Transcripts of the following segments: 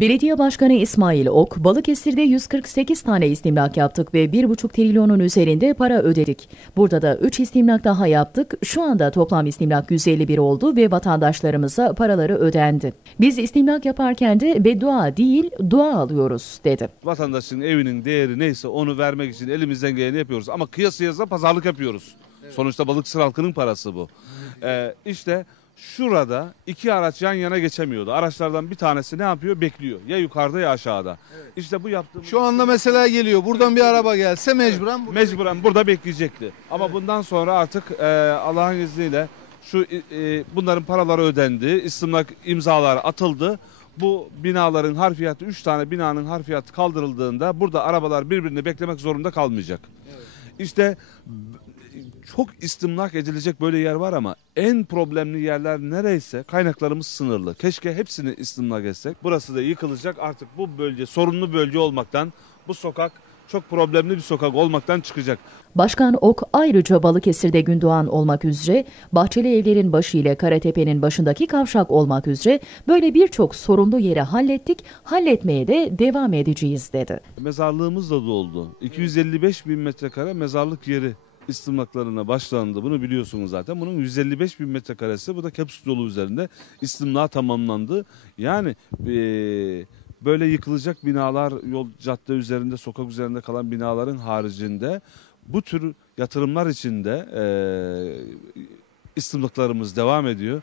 Belediye Başkanı İsmail Ok, Balıkesir'de 148 tane istimlak yaptık ve 1,5 trilyonun üzerinde para ödedik. Burada da 3 istimlak daha yaptık. Şu anda toplam istimlak 151 oldu ve vatandaşlarımıza paraları ödendi. Biz istimlak yaparken de beddua değil, dua alıyoruz, dedi. Vatandaşın evinin değeri neyse onu vermek için elimizden geleni yapıyoruz. Ama kıyasıya pazarlık yapıyoruz. Sonuçta Balıkesir halkının parası bu. Ee, işte şurada iki araç yan yana geçemiyordu. Araçlardan bir tanesi ne yapıyor? Bekliyor. Ya yukarıda ya aşağıda. İşte bu yaptığımız... Şu anda mesela geliyor. Buradan bir araba gelse mecburen burada Mecburen burada bekleyecekti. Ama bundan sonra artık e, Allah'ın izniyle şu e, bunların paraları ödendi. İstimlak imzalar atıldı. Bu binaların harfiyatı 3 tane binanın harfiyatı kaldırıldığında burada arabalar birbirini beklemek zorunda kalmayacak. İşte b- çok istimlak edilecek böyle yer var ama en problemli yerler nereyse kaynaklarımız sınırlı. Keşke hepsini istimlak etsek. Burası da yıkılacak artık bu bölge sorunlu bölge olmaktan bu sokak çok problemli bir sokak olmaktan çıkacak. Başkan Ok ayrıca Balıkesir'de Gündoğan olmak üzere, Bahçeli Evler'in başı ile Karatepe'nin başındaki kavşak olmak üzere böyle birçok sorunlu yeri hallettik, halletmeye de devam edeceğiz dedi. Mezarlığımız da doldu. 255 bin metrekare mezarlık yeri istimlaklarına başlandı. Bunu biliyorsunuz zaten. Bunun 155 bin metrekaresi bu da Kepsut yolu üzerinde istimla tamamlandı. Yani eee, böyle yıkılacak binalar yol cadde üzerinde sokak üzerinde kalan binaların haricinde bu tür yatırımlar içinde eee istimlaklarımız devam ediyor.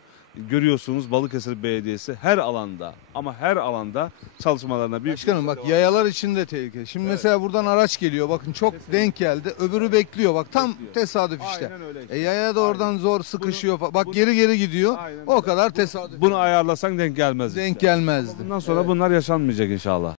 Görüyorsunuz Balıkesir Belediyesi her alanda ama her alanda çalışmalarına büyük Başkanım bak yayalar için de tehlike. Şimdi mesela buradan araç geliyor. Bakın çok denk geldi. Öbürü bekliyor. Bak tam Bekliyor. tesadüf işte. Aynen öyle işte. E yaya da oradan zor sıkışıyor. falan. Bak bunu- geri geri gidiyor. Aynen O kadar tesadüf. Bunu ayarlasan denk gelmez. denk işte. gelmezdi. Bundan sonra bunlar yaşanmayacak inşallah.